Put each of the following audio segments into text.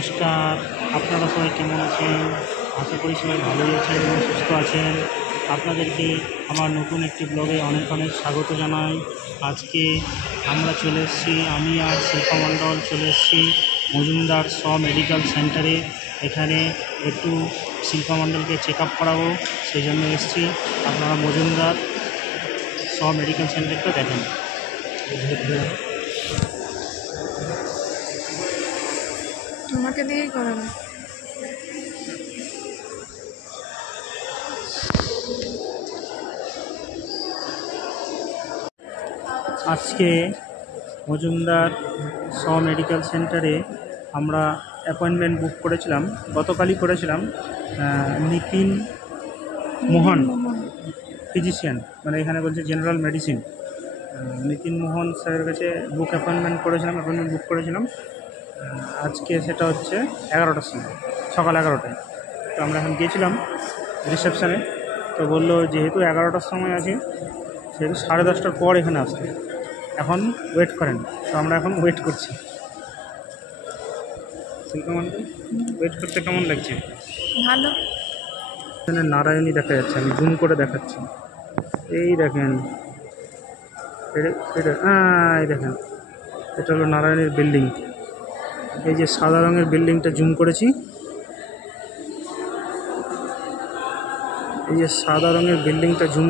নমস্কার, আপনারা সবাই কেমন আছেন? আশা করি সবাই ভালোই আছেন এবং সুস্থ আছেন। আপনাদেরকে আমার নতুন একটি ব্লগে অনেক অনেক স্বাগত জানাই। আজকে আমরা চলে এসেছি, আমি আর শিল্পা মণ্ডল চলে এসেছি মজুমদার স মেডিকেল সেন্টারে। এখানে একটু শিল্পা মণ্ডলকে চেক আপ করাবো, সেই জন্য এসেছি। আপনারা মজুমদার স মেডিকেল সেন্টারটা দেখেন। আমাকে দিয়েই করাবে। আজকে মজুমদার স মেডিকেল সেন্টারে আমরা অ্যাপয়েন্টমেন্ট বুক করেছিলাম, গতকালই করেছিলাম। নিতিন মোহন ফিজিশিয়ান, মানে এখানে বলছে জেনারেল মেডিসিন। নিতিন মোহন স্যারের কাছে অ্যাপয়েন্টমেন্ট বুক করেছিলাম। আজকে সেটা হচ্ছে 11টার সময়, সকাল 11টায়। তো আমরা এখন গিয়েছিলাম রিসেপশানে, তো বললো যেহেতু 11টার সময় আছে সেহেতু 10:30টার পর এখানে আসতে, এখন ওয়েট করেন। তো আমরা এখন ওয়েট করছি। ওয়েট করতে কেমন লাগছে? ভালো। এখানে নারায়ণী দেখা যাচ্ছে, আমি জুম করে দেখাচ্ছি। এই দেখেন, এই দেখেন, এটা হলো নারায়ণীর বিল্ডিং। এই যে সাদা রঙের বিল্ডিংটা জুম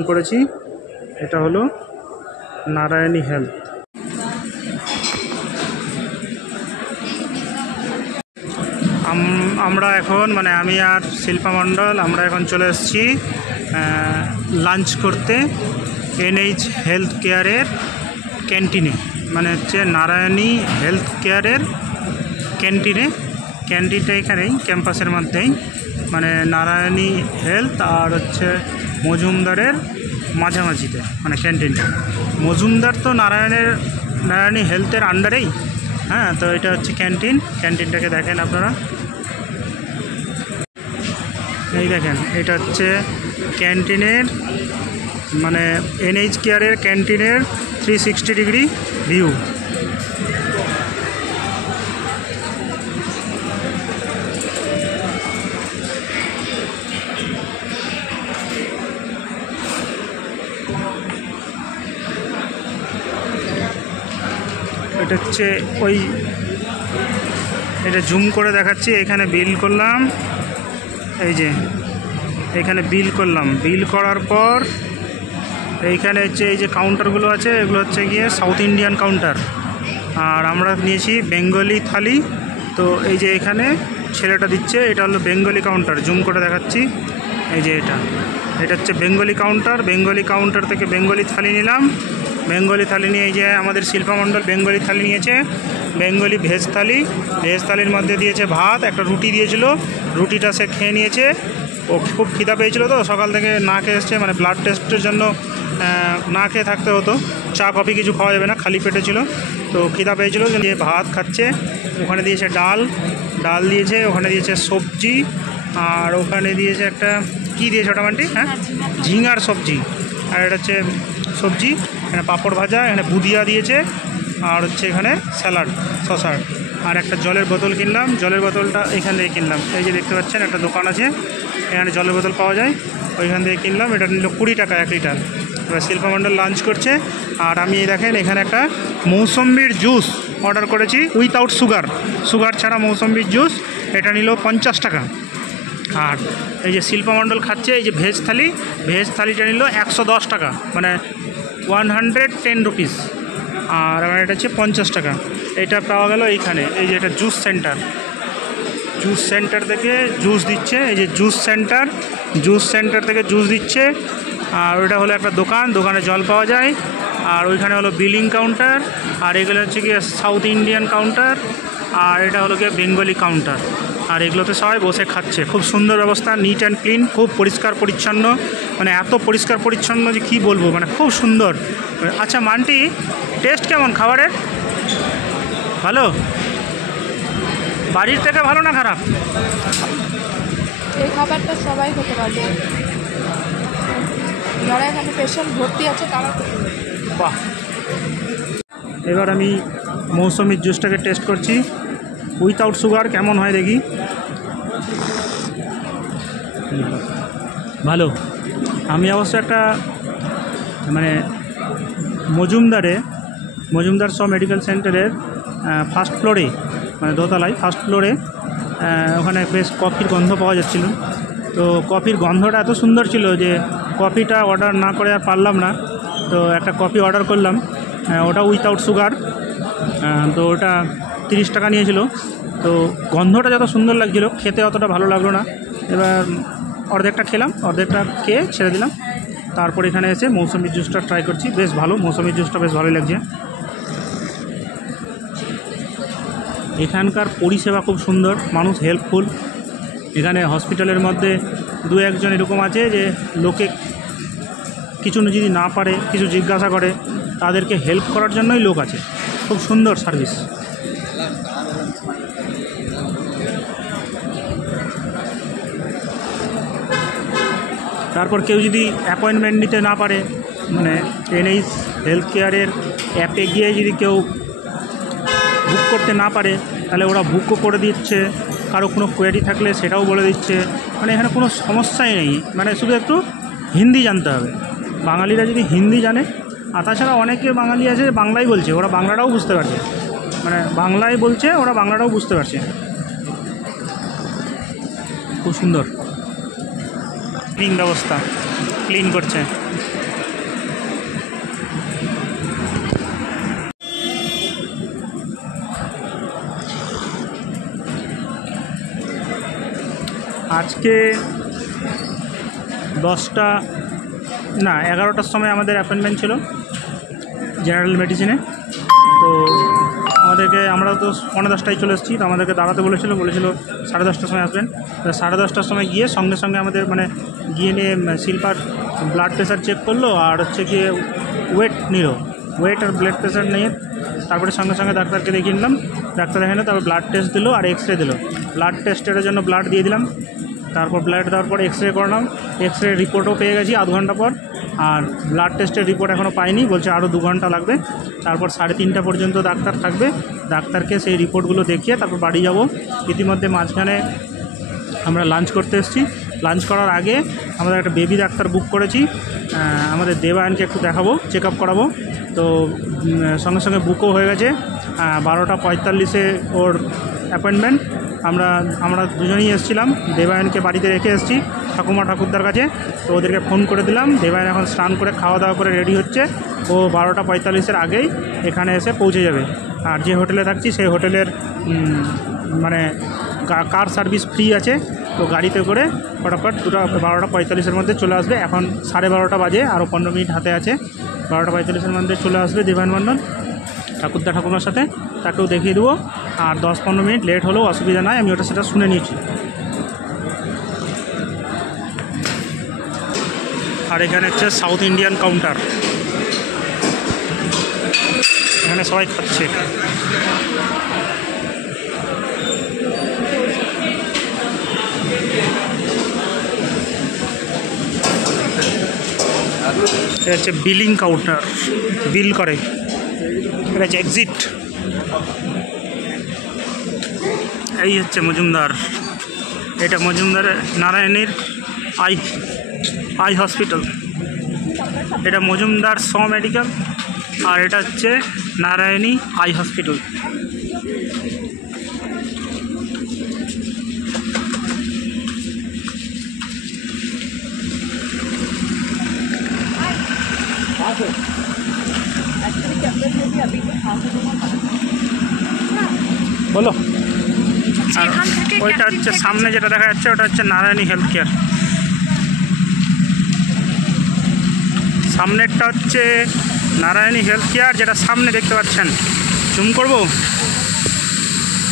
করেছি, এটা হলো নারায়ণী হেলথ। আমরা এখন, মানে আমি আর শিল্পা মণ্ডল, আমরা এখন চলে এসেছি লাঞ্চ করতে NH হেলথ কেয়ারের ক্যান্টিনে, মানে হচ্ছে নারায়ণী হেলথ কেয়ারের ক্যান্টিনটা এখানেই ক্যাম্পাসের মধ্যেই, মানে নারায়ণী হেলথ আর হচ্ছে মজুমদারের মাঝামাঝিতে, মানে ক্যান্টিনটা। মজুমদার তো নারায়ণী হেলথের আন্ডারেই। হ্যাঁ, তো এটা হচ্ছে ক্যান্টিনটাকে দেখেন আপনারা। এই দেখেন, এটা হচ্ছে ক্যান্টিনের, মানে NH কেয়ারের ক্যান্টিনের 360 ডিগ্রি ভিউ। এটা হচ্ছে এটা জুম করে দেখাচ্ছি। এখানে বিল করলাম, এই যে এখানে বিল করার পর এইখানে হচ্ছে এই যে কাউন্টারগুলো আছে, এগুলো হচ্ছে গিয়ে সাউথ ইন্ডিয়ান কাউন্টার, আর আমরা নিয়েছি বেঙ্গলি থালি। তো এই যে এখানে ছেলেটা দিচ্ছে, এটা হলো বেঙ্গলি কাউন্টার, জুম করে দেখাচ্ছি। এই যে এটা হচ্ছে বেঙ্গলি কাউন্টার থেকে বেঙ্গলি থালি নিলাম। বেঙ্গলি থালি নিয়ে এই যে আমাদের শিল্পা মণ্ডল বেঙ্গলি থালি নিয়েছে, বেঙ্গলি ভেজ থালির মধ্যে দিয়েছে ভাত, একটা রুটি দিয়েছিল, রুটিটা সে খেয়ে নিয়েছে। ও খুব খিদা পেয়েছিল, তো সকাল থেকে না খেয়ে এসছে, মানে ব্লাড টেস্টের জন্য না খেয়ে থাকতে হতো, চা কফি কিছু খাওয়া যাবে না, খালি পেটে ছিল। তো খিদা পেয়েছিল, যে ভাত খাচ্ছে। ওখানে দিয়েছে ডাল দিয়েছে, ওখানে দিয়েছে সবজি, আর ওখানে দিয়েছে একটা কি দিয়েছে ওটা মানটি, হ্যাঁ, ঝিঙার সবজি। আর এটা হচ্ছে সবজি, এখানে পাঁপড় ভাজা, এখানে বুদিয়া দিয়েছে, আর হচ্ছে এখানে স্যালাড শসার। আর একটা জলের বোতল কিনলাম, জলের বোতলটা এখান থেকে কিনলাম। এই যে দেখতে পাচ্ছেন একটা দোকান আছে, এখানে জলের বোতল পাওয়া যায়, ওইখান থেকে কিনলাম। এটা নিল 20 টাকা 1 লিটার। এবার শিল্পা মণ্ডল লাঞ্চ করছে, আর আমি দেখেন এখানে একটা মৌসম্বির জুস অর্ডার করেছি, উইথাউট সুগার ছাড়া মৌসম্বির জুস, এটা নিল 50 টাকা। আর এই যে শিল্পা মণ্ডল খাচ্ছে এই যে ভেজ থালিটা নিল 110 টাকা, মানে 110 রুপিস। আর আমার এটা হচ্ছে 50 টাকা। এটা পাওয়া গেল এইখানে, এই যে এটা জুস সেন্টার থেকে জুস দিচ্ছে, এই যে জুস সেন্টার থেকে জুস দিচ্ছে। আর ওইটা হলো একটা দোকানে জল পাওয়া যায়। আর ওইখানে হলো বিলিং কাউন্টার, আর এগুলো হচ্ছে গিয়ে সাউথ ইন্ডিয়ান কাউন্টার, আর এটা হলো গিয়ে বেঙ্গলি কাউন্টার। আর এগুলোতে সবাই বসে খাচ্ছে, খুব সুন্দর ব্যবস্থা, নিট অ্যান্ড ক্লিন, খুব পরিষ্কার পরিচ্ছন্ন, মানে এত পরিষ্কার পরিচ্ছন্ন যে কী বলবো, মানে খুব সুন্দর। আচ্ছা মানটি, টেস্ট কেমন খাবারের? ভালো? বাড়ির থেকে ভালো না খারাপ? এই খাবারটা সবাই খেতে পারবে, যারা এখানে পেশেন্ট ভর্তি আছে তারা। বাহ। এবার আমি মৌসুমির জুসটাকে টেস্ট করছি। উইথাউট সুগার কেমন হয় দেখি। ভালো। আমি অবশ্য একটা মানে মজুমদার শ মেডিকেল সেন্টারের ফার্স্ট ফ্লোরে, মানে দোতলায় ফার্স্ট ফ্লোরে, ওখানে বেশ কফির গন্ধ পাওয়া যাচ্ছিল। তো কফির গন্ধটা এত সুন্দর ছিল যে কফিটা অর্ডার না করে আর পারলাম না। তো একটা কফি অর্ডার করলাম, ওটা উইথাউট সুগার। তো ওটা 30 টাকা নিয়েছিল। তো গন্ধটা যত সুন্দর লাগছিল, খেতে অতটা ভালো লাগলো না। এবার অর্ধেকটা খেলাম, অর্ধেকটা খেয়ে ছেড়ে দিলাম। তারপর এখানে এসে মৌসুমির জুসটা ট্রাই করছি, বেশ ভালো। মৌসুমির জুসটা বেশ ভালোই লাগছে। এখানকার পরিষেবা খুব সুন্দর, মানুষ হেল্পফুল। এখানে হসপিটালের মধ্যে 2-1 জন এরকম আছে যে লোকে কিছু যদি না পারে, কিছু জিজ্ঞাসা করে, তাদেরকে হেল্প করার জন্যই লোক আছে। খুব সুন্দর সার্ভিস। তারপর কেউ যদি অ্যাপয়েন্টমেন্ট নিতে না পারে, মানে NH হেলথ কেয়ারের অ্যাপে গিয়ে যদি কেউ বুক করতে না পারে, তাহলে ওরা বুকও করে দিচ্ছে। কারো কোনো কোয়ারি থাকলে সেটাও বলে দিচ্ছে। মানে এখানে কোনো সমস্যাই নেই, মানে শুধু একটু হিন্দি জানতে হবে। বাঙালিরা যদি হিন্দি জানে, আর তাছাড়া অনেকে বাঙালি আছে বাংলাই বলছে, ওরা বাংলাটাও বুঝতে পারছে। মানে বাংলায় বলছে, ওরা বাংলাটাও বুঝতে পারছে। খুব সুন্দর ক্লিন ব্যবস্থা, ক্লিন করছে। আজকে 11টার সময় আমাদের অ্যাপয়েন্টমেন্ট ছিল জেনারেল মেডিসিনে। তো আমরা তো 10:15টায় চলে এসেছি। তো আমাদেরকে দাঁড়াতে বলেছিল 10:30টার সময় আসবেন। 10:30টার সময় গিয়ে সঙ্গে সঙ্গে আমাদের গিয়ে নিয়ে শিল্পার ব্লাড প্রেশার চেক করলো, আর গিয়ে ওয়েট আর ব্লাড প্রেশার নিয়ে তারপরে সঙ্গে সঙ্গে ডাক্তারকে দেখিয়ে নিলাম। ডাক্তার দেখানো, তারপর ব্লাড টেস্ট দিল আর এক্স রে দিল। ব্লাড টেস্টের জন্য ব্লাড দিয়ে দিলাম। তারপর ব্লাড দেওয়ার পর এক্স রে করলাম। এক্স রে রিপোর্টও পেয়ে গেছি আধ ঘন্টা পর। আর ব্লাড টেস্টের রিপোর্ট এখনও পাইনি, বলছে আরও 2 ঘন্টা লাগবে। তারপর 3:30 পর্যন্ত ডাক্তার থাকবে। ডাক্তারকে সেই রিপোর্টগুলো দেখিয়ে তারপর বাড়ি যাব। ইতিমধ্যে মাঝখানে আমরা লাঞ্চ করতে এসেছি। লাঞ্চ করার আগে আমরা একটা বেবি ডাক্তার বুক করেছি। আমাদের দেবায়নকে একটু দেখাবো, চেক আপ করাবো। তো সঙ্গে সঙ্গে বুকও হয়ে গেছে। 12:45-এ ওর অ্যাপয়েন্টমেন্ট। আমরা দুজনেই এসেছিলাম। দেবায়নকে বাড়িতে রেখে এসেছি ঠাকুমা ঠাকুরদার কাছে। তো ওদেরকে ফোন করে দিলাম। দেবায়ন এখন স্নান করে খাওয়া দাওয়া করে রেডি হচ্ছে। ও 12:45-এর আগেই এখানে এসে পৌঁছে যাবে। আর যে হোটেলে থাকছি সেই হোটেলের মানে কার সার্ভিস ফ্রি আছে। তো গাড়িতে করে ফটাফট 12:45-এর মধ্যে চলে আসবে। এখন 12:30 বাজে, আরও 15 মিনিট হাতে আছে। 12:45-এর মধ্যে চলে আসবে দেবায়ন মণ্ডল ঠাকুরদা ঠাকুমার সাথে। তাকেও দেখিয়ে দেবো। আর 10-15 মিনিট লেট হলেও অসুবিধা নয়, আমি সেটা শুনে নিয়েছি। আর এখানে হচ্ছে সাউথ ইন্ডিয়ান কাউন্টার, এখানে সবাই খাচ্ছে। এটা হচ্ছে বিলিং কাউন্টার, বিল করে। এটা হচ্ছে এক্সিট। এই হচ্ছে মজুমদার। এটা মজুমদার নারায়ণীর আই হসপিটাল। এটা মজুমদার শ মেডিকেল, আর এটা হচ্ছে নারায়ণী আই হসপিটাল। বলো। আর ওইটা হচ্ছে সামনে যেটা দেখা যাচ্ছে, ওটা হচ্ছে নারায়ণী হেলথ কেয়ার। সামনেরটা হচ্ছে নারায়ণী হেলথ কেয়ার, যেটা সামনে দেখতে পাচ্ছেন। জুম করব।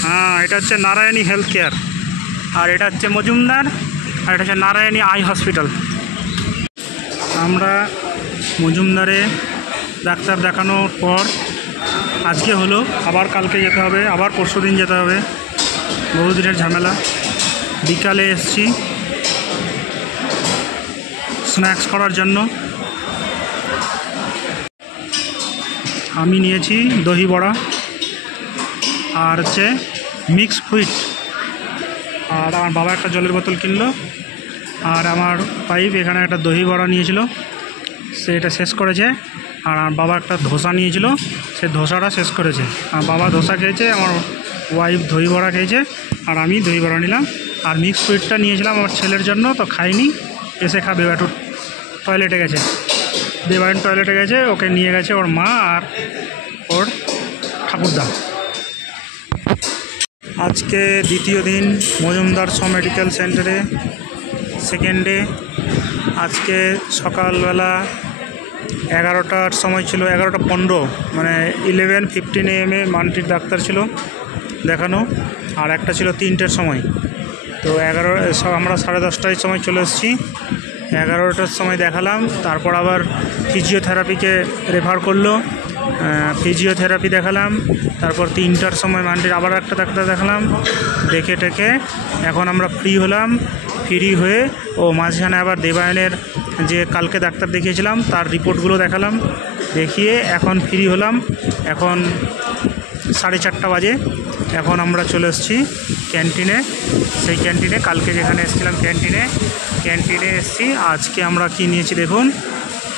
হ্যাঁ, এটা হচ্ছে নারায়ণী হেলথ কেয়ার। আর এটা হচ্ছে মজুমদার, আর এটা হচ্ছে নারায়ণী আই হসপিটাল। আমরা মজুমদারে ডাক্তার দেখানোর পর আজকে হলো, আবার কালকে যেতে হবে, আবার পরশুদিন যেতে হবে। বহুদিনের ঝামেলা। বিকালে এসছি স্ন্যাক্স করার জন্য। আমি নিয়েছি দহি বড়া আর হচ্ছে মিক্স ফ্রুট। আর আমার বাবা একটা জলের বোতল কিনলো। আর আমার ওয়াইফ এখানে একটা দই বড়া নিয়েছিল, সেটা শেষ করেছে। আর আমার বাবা একটা ধোসা নিয়েছিল, সে ধোসাটা শেষ করেছে। আর বাবা ধোসা খেয়েছে, আমার ওয়াইফ দই বড়া খেয়েছে, আর আমি দই বড়া নিলাম। আর মিক্স ফ্রুটটা নিয়েছিলাম আমার ছেলের জন্য, তো খাইনি, এসে খাবে। একটু টয়লেটে গেছে, দেবায়ন টয়লেটে গেছে, ওকে নিয়ে গেছে ওর মা আর ওর ঠাকুরদা। আজকে দ্বিতীয় দিন মজুমদার শ মেডিকেল সেন্টারে, সেকেন্ড ডে। আজকে সকালবেলা 11টার সময় ছিল, 11:15, মানে 11:15 AM মানটির ডাক্তার ছিল দেখানো। আর একটা ছিল 3টের সময়। তো আমরা 10:30টার সময় চলে এসেছি। 11টার সময় দেখালাম। তারপর আবার ফিজিওথেরাপিকে রেফার করলো, ফিজিওথেরাপি দেখালাম। তারপর 3টার সময় মানটির আবার একটা ডাক্তার দেখালাম, দেখে টেকে এখন আমরা ফ্রি হলাম। ফ্রি হয়ে মাঝখানে আবার দেবায়নের যে কালকে ডাক্তার দেখিয়েছিলাম তার রিপোর্টগুলো দেখালাম, দেখিয়ে এখন ফ্রি হলাম। এখন 4:30 বাজে। এখন আমরা চলে এসেছি ক্যান্টিনে। সেই ক্যান্টিনে কালকে যেখানে এসেছিলাম ক্যান্টিনে এসেছি। আজকে আমরা কি নিয়েছি দেখুন,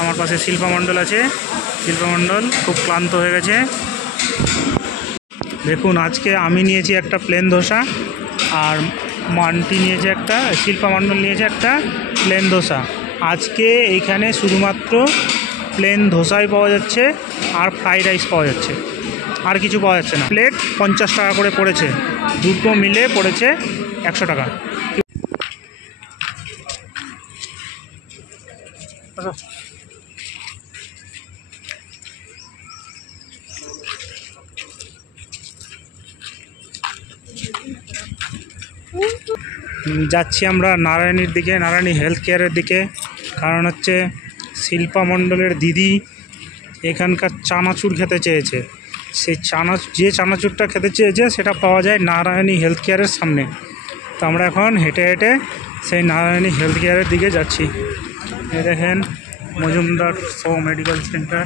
আমার পাশে শিল্পা মণ্ডল আছে। শিল্পা মণ্ডল খুব ক্লান্ত হয়ে গেছে। দেখুন, আজকে আমি নিয়েছি একটা প্লেন ধোসা, আর মানটি নিয়েছে একটা, শিল্পা মণ্ডল নিয়েছে একটা প্লেন ধোসা। আজকে এইখানে শুধুমাত্র প্লেন ধোসাই পাওয়া যাচ্ছে, আর ফ্রাইড রাইস পাওয়া যাচ্ছে, আর কিছু পাওয়া যাচ্ছে না। প্লেট 50 টাকা করে পড়েছে, দুটো মিলে পড়েছে 100 টাকা। যাচ্ছি আমরা নারায়ণীর দিকে, নারায়ণী হেলথ কেয়ারের দিকে। কারণ হচ্ছে শিল্পা মণ্ডলের দিদি এখানকার চানাচুর খেতে চেয়েছে। সেই যে চানাচুরটা খেতে চেয়েছে সেটা পাওয়া যায় নারায়ণী হেলথ কেয়ারের সামনে। তো আমরা এখন হেঁটে হেঁটে সেই নারায়ণী হেলথ কেয়ারের দিকে যাচ্ছি। এই দেখেন Mazumdar Shaw medical centre,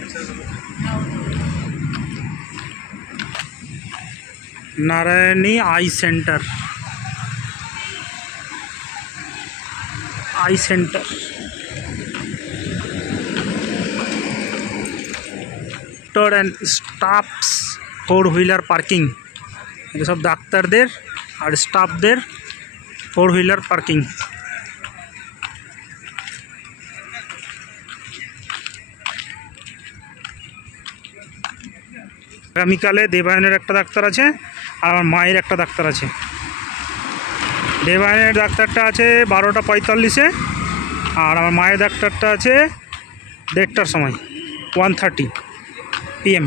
Narayani eye centre, doctor and staffs 4-হুইলার পার্কিং। এসব ডাক্তারদের আর স্টাফদের 4-হুইলার পার্কিং। আগামীকালে দেবায়নের একটা ডাক্তার আছে, আর আমার মায়ের একটা ডাক্তার আছে। দেবায়নের ডাক্তারটা আছে 12:45-এ, আর আমার মায়ের ডাক্তারটা আছে 1:30টার সময়, 1:30 PM।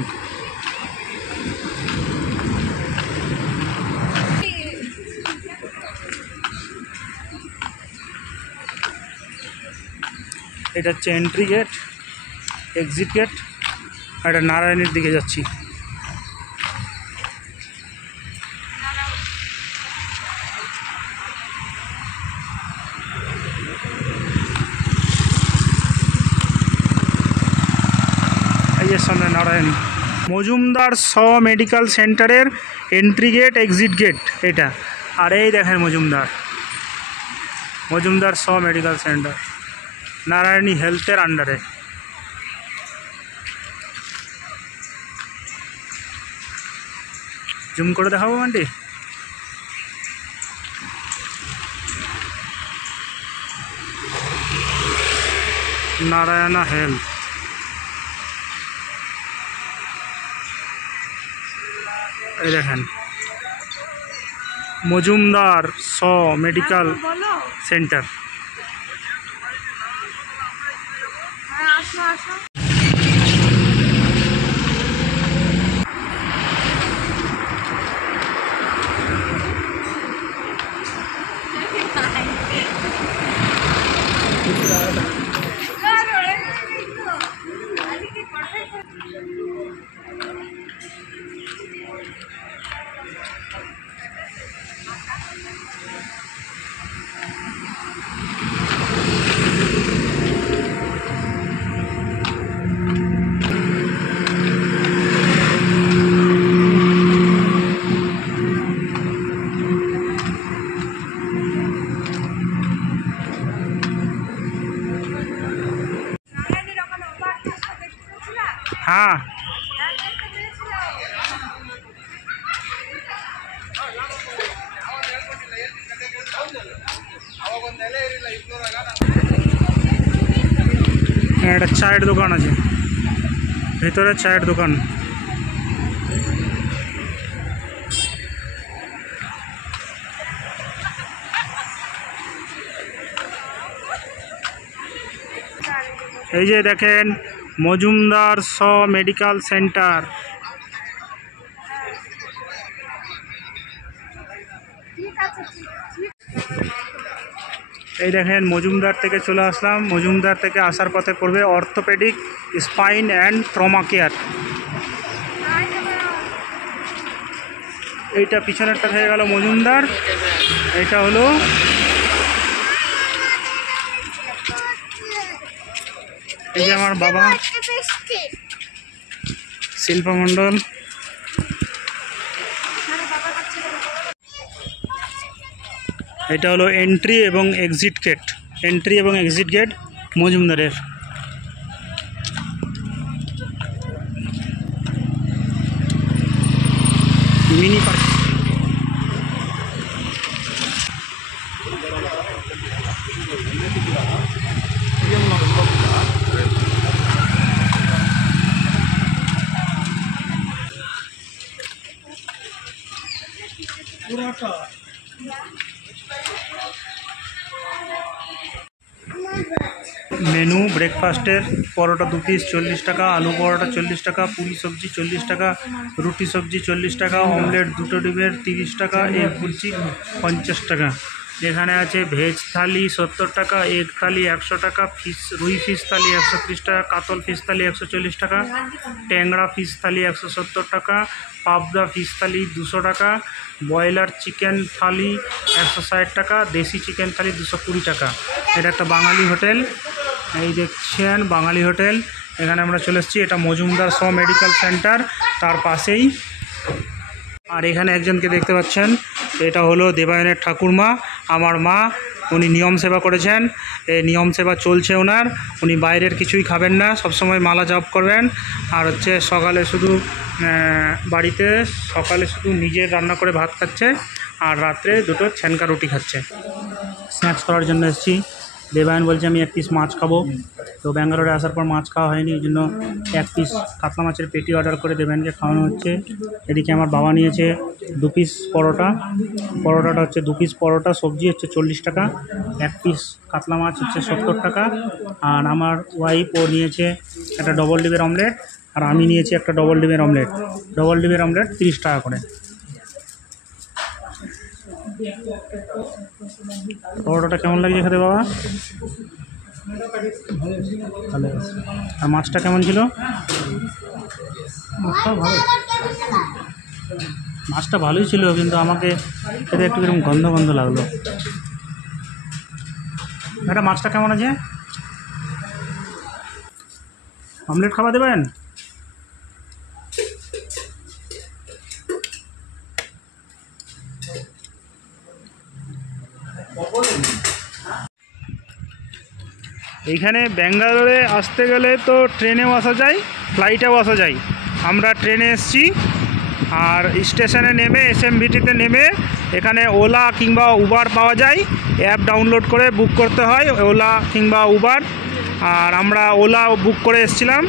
এটা হচ্ছে এন্ট্রি গেট, এক্সিট গেট। আর এটা নারায়ণীর দিকে যাচ্ছি। সামনে নারায়ণী মজুমদার শ মেডিকেল সেন্টারের এন্ট্রি গেট, এক্সিট গেট এটা। আর এই দেখেন মজুমদার শ মেডিকেল সেন্টার নারায়ণী হেলথের আন্ডারে। জুম করে দেখাবো আন্টি। নারায়ণা হেলথ, এই দেখেন মজুমদার শ মেডিকেল সেন্টার। হ্যাঁ একটা চায়ের দোকান আছে, ভিতরে চায়ের দোকান। এই যে দেখেন মজুমদার শ মেডিকেল সেন্টার। এই দেখেন মজুমদার থেকে চলে আসলাম, মজুমদার থেকে আসার পথে পড়বে orthopaedic spine and trauma care. এইটা পিছনেরটা হয়ে গেল মজুমদার, এইটা হলো এই যে আমার বাবা শিল্পা মণ্ডল। এটা হলো এন্ট্রি এবং এক্সিট গেট, এন্ট্রি এবং এক্সিট গেট মজুমদারের। Mini park. মেনু ব্রেকফাস্টের পরোটা 2 পিস 40 টাকা, আলু পরোটা 40 টাকা, পুরি সবজি 40 টাকা, রুটি সবজি 40 টাকা, অমলেট 2টো ডিমের 30 টাকা, এগ বুলচি 50 টাকা। এখানে আছে ভেজ থালি 70 টাকা, এগ থালি 100 টাকা, রুই ফিশ থালি 130 টাকা, কাতল ফিশ থালি 140 টাকা, ট্যাংরা ফিশ থালি 170 টাকা, পাবদা ফিশ থালি 200 টাকা, ব্রয়লার চিকেন থালি 160 টাকা, দেশি চিকেন থালি 220 টাকা। এটা একটা বাঙালি হোটেল, এই দেখছেন বাঙালি হোটেল। এখানে আমরা চলে এসেছি, এটা মজুমদার শ মেডিকেল সেন্টার, তার পাশেই। আর এখানে একজনকে দেখতে পাচ্ছেন, এটা হলো দেবায়নের ঠাকুরমা, আমার মা। উনি নিয়ম সেবা করেছেন, এই নিয়ম সেবা চলছে ওনার। উনি বাইরের কিছুই খাবেন না, সবসময় মালা জপ করবেন। আর হচ্ছে সকালে শুধু বাড়িতে সকালে শুধু নিজের রান্না করে ভাত খাচ্ছে, আর রাত্রে 2টো ছ্যানকা রুটি খাচ্ছে। স্ন্যাক্স করার জন্য এসেছি। দেবায়ন বলছে আমি 1 পিস মাছ খাবো, তো ব্যাঙ্গালোরে আসার পর মাছ খাওয়া হয়নি, এই জন্য 1 পিস কাতলা মাছের পেটি অর্ডার করে দেবায়নকে খাওয়ানো হচ্ছে। এদিকে আমার বাবা নিয়েছে 2 পিস পরোটা, পরোটাটা হচ্ছে 2 পিস পরোটা, সবজি হচ্ছে 40 টাকা, 1 পিস কাতলা মাছ হচ্ছে 70 টাকা। আর আমার ওয়াইফ ও নিয়েছে একটা ডবল ডিমের অমলেট, আর আমি নিয়েছি একটা ডবল ডিমের অমলেট। ডবল ডিমের অমলেট 30 টাকা করে। পরোটাটা কেমন লাগছে খেতে বাবা? ভালো। আর মাছটা কেমন ছিল? মাছটা ভালোই ছিল, কিন্তু আমাকে খেতে একটু কিরকম গন্ধ গন্ধ লাগলো। এটা মাছটা কেমন আছে? অমলেট খাবার দেবেন? এইখানে ব্যাঙ্গালোরে আসতে গেলে তো ট্রেনেও আসা যায়, ফ্লাইটেও আসা যায়। আমরা ট্রেনে এসেছি, আর স্টেশনে নেমে SMVTতে নেমে এখানে ওলা কিংবা উবার পাওয়া যায়। অ্যাপ ডাউনলোড করে বুক করতে হয়, ওলা কিংবা উবার। আর আমরা ওলা বুক করে এসেছিলাম।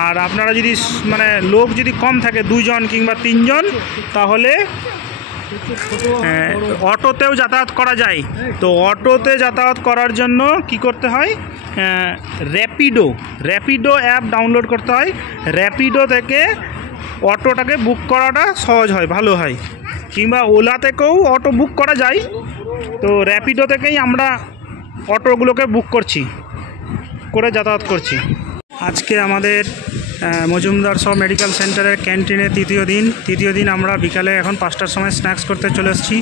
আর আপনারা যদি মানে লোক যদি কম থাকে, 2 জন কিংবা 3 জন, তাহলে অটোতেও যাতায়াত করা যায়। তো অটোতে যাতায়াত করার জন্য কি করতে হয়, র্যাপিডো অ্যাপ ডাউনলোড করতে হয়। র্যাপিডো থেকে অটোটাকে বুক করাটা সহজ হয়, ভালো হয়। কিংবা ওলা থেকেও অটো বুক করা যায়, তো র্যাপিডো থেকেই আমরা অটোগুলোকে বুক করে যাতায়াত করছি। আজকে আমাদের মজুমদার শ মেডিকেল সেন্টারের ক্যান্টিনে তৃতীয় দিন আমরা বিকালে এখন 5টার সময় স্ন্যাক্স করতে চলে এসেছি।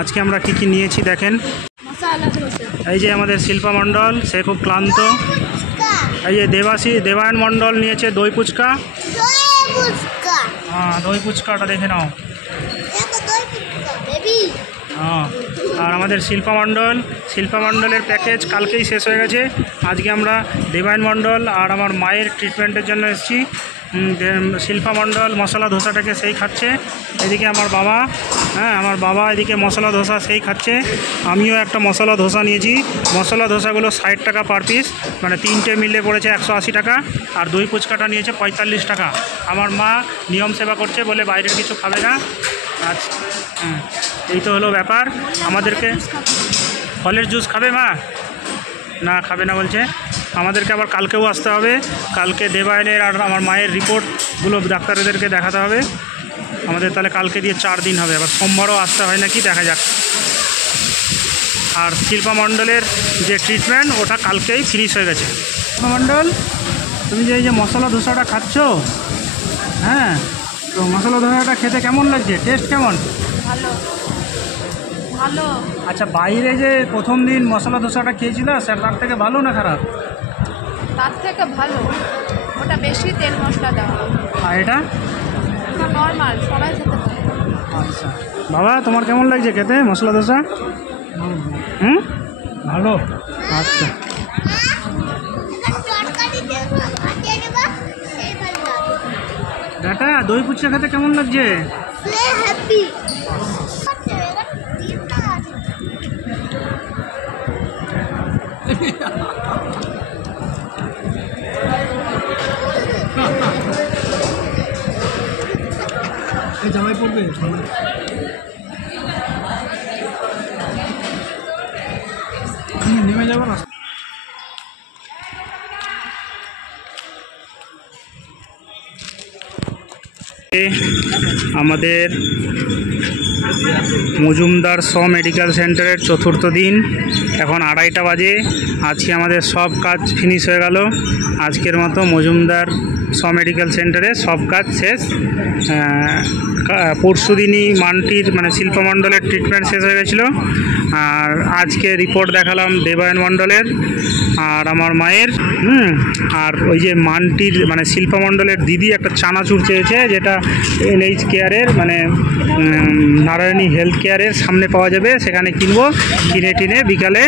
আজকে আমরা কি নিয়েছি দেখেন। এই যে আমাদের শিল্পা মণ্ডল, সে খুব ক্লান্ত। এই যে দেবায়ন মণ্ডল নিয়েছে দই ফুচকা। হ্যাঁ, দই ফুচকাটা দেখে নাও। হ্যাঁ, আর আমাদের শিল্পা মণ্ডলের প্যাকেজ কালকেই শেষ হয়ে গেছে। আজকে আমরা দেবায়ন মণ্ডল আর আমার মায়ের ট্রিটমেন্টের জন্য এসেছি। শিল্পা মণ্ডল মশলা ধোসাটাকে সেই খাচ্ছে। এদিকে আমার বাবা, আমার বাবা এদিকে মশলা ধোসা সেই খাচ্ছে। আমিও একটা মশলা ধোসা নিয়েছি। মশলা ধোসাগুলো 60 টাকা পার পিস, মানে 3টে মিলে পড়েছে 180 টাকা। আর দই ফুচকাটা নিয়েছে 45 টাকা। আমার মা নিয়ম সেবা করছে বলে বাইরের কিছু খাবে না। আচ্ছা, এই তো হলো ব্যাপার। আমাদেরকে ফলের জুস খাবে মা? না, খাবে না বলছে। আমাদেরকে আবার কালকেও আসতে হবে। কালকে দেবায়নের আর আমার মায়ের রিপোর্টগুলো ডাক্তারদেরকে দেখাতে হবে আমাদের, তাহলে কালকে দিয়ে 4 দিন হবে। আবার সোমবারও আসতে হয় নাকি, দেখা যাক। আর শিল্পা মণ্ডলের যে ট্রিটমেন্ট ওটা কালকেই ফিনিশ হয়ে গেছে। শিল্পা মণ্ডল, তুমি যে এই যে মশলা ধোসাটা খাচ্ছ, হ্যাঁ, তো মশলা ধোসাটা খেতে কেমন লাগছে? টেস্ট কেমন? ভালো ভালো। আচ্ছা, বাইরে যে প্রথম দিন মশলা ধোসাটা খেয়েছিল স্যার, তার থেকে ভালো না খারাপ? তার থেকে ভালো, ওটা বেশি তেল মশলা দেওয়া। আর এটা নর্মাল, সবাই খেতে পারে। আচ্ছা বাবা, তোমার কেমন লাগছে খেতে মশলা ধোসা? ভালো। আচ্ছা, ডাটা দই ফুচকা খেতে কেমন লাগছে? জামাই পড়বে, নেমে যাবো না। আমাদের মজুমদার মেডিকেল সেন্টারের 4র্থ দিন, এখন 2:30 বাজে। আজকে আমাদের সব কাজ ফিনিশ হয়ে গেল। আজকের মতো মজুমদার মেডিকেল সেন্টারে সব কাজ শেষ। পরশু দিনই মানটির মানে শিল্পা মণ্ডলের ট্রিটমেন্ট শেষ হয়ে গেছিলো। আর আজকে রিপোর্ট দেখালাম দেবায়ন মণ্ডলের আর আমার মায়ের। আর ওই যে মানটির মানে শিল্পা মণ্ডলের দিদি একটা চানাচুর চেয়েছে, যেটা NH কেয়ারের মানে নারায়ণী হেলথ কেয়ারের সামনে পাওয়া যাবে, সেখানে কিনবো। কিনে টিনে বিকালে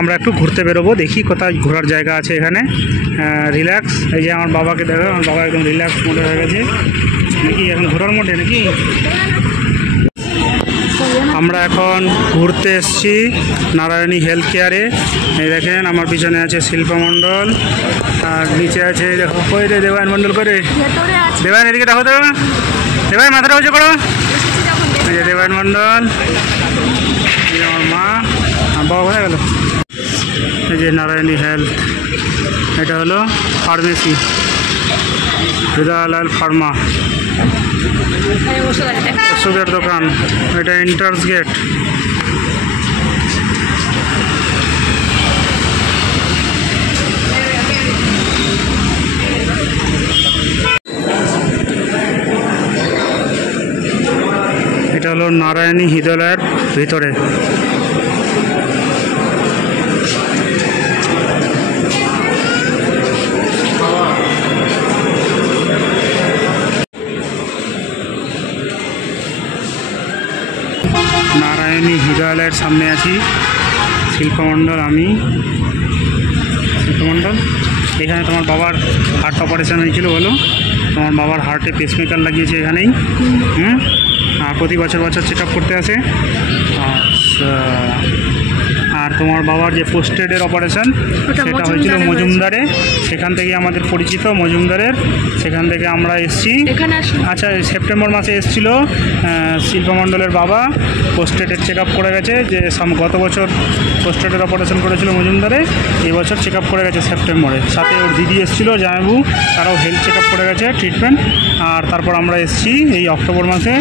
আমরা একটু ঘুরতে বেরোবো, দেখি কোথায় ঘোরার জায়গা আছে এখানে। রিল্যাক্স, এই যে আমার বাবাকে দেখো, আমার বাবা একদম রিল্যাক্স মোডে হয়ে গেছে নাকি, এখন ঘোরার মোডে নাকি। আমরা এখন ঘুরতে এসেছি নারায়ণী হেলথ কেয়ারে। এই দেখেন আমার পিছনে আছে শিল্পা মণ্ডল, আর নিচে আছে দেখো কই রে দেবায়ন মণ্ডল, করে দেবায়ন এদিকে দেখো তো, দেবায়ন মাথাটা উঁচু করো। এই যে দেবায়ন মণ্ডল, এই যে আমার মা, বাবা কোথায় গেল? এই যে নারায়ণী হেলথ, এটা হলো ফার্মেসি, হৃদয়ালাল ফার্মা ওষুধের দোকান। এটা এন্ট্রান্স গেট। এটা হলো নারায়ণী হৃদয়ালয়ের ভিতরে। নারায়ণী হৃদয়ালয়ের সামনে আছি, শিল্পা মণ্ডল, আমি শিল্পা মণ্ডল। এখানে তোমার বাবার হার্ট অপারেশন হয়েছিল, বলো তোমার বাবার হার্টে পেসমেকার লাগিয়েছে এখানেই। প্রতি বছর চেক আপ করতে আসে। আচ্ছা, আর তোমার বাবার যে পোস্টেডের অপারেশন সেটা হয়েছিল মজুমদারে, সেখান থেকে আমাদের পরিচিত মজুমদারের, সেখান থেকে আমরা এসছি। আচ্ছা, সেপ্টেম্বর মাসে এসেছিল শিল্পা মণ্ডলের বাবা, পোস্টেডের চেক আপ করে গেছে। যে গত বছর পোস্টেডের অপারেশন করেছিল মজুমদারে, এই বছর চেক আপ করে গেছে সেপ্টেম্বরে। সাথে ওর দিদি এসেছিলো জামাইবু, তারাও হেলথ চেক আপ করে গেছে ট্রিটমেন্ট। আর তারপর আমরা এসেছি এই অক্টোবর মাসে।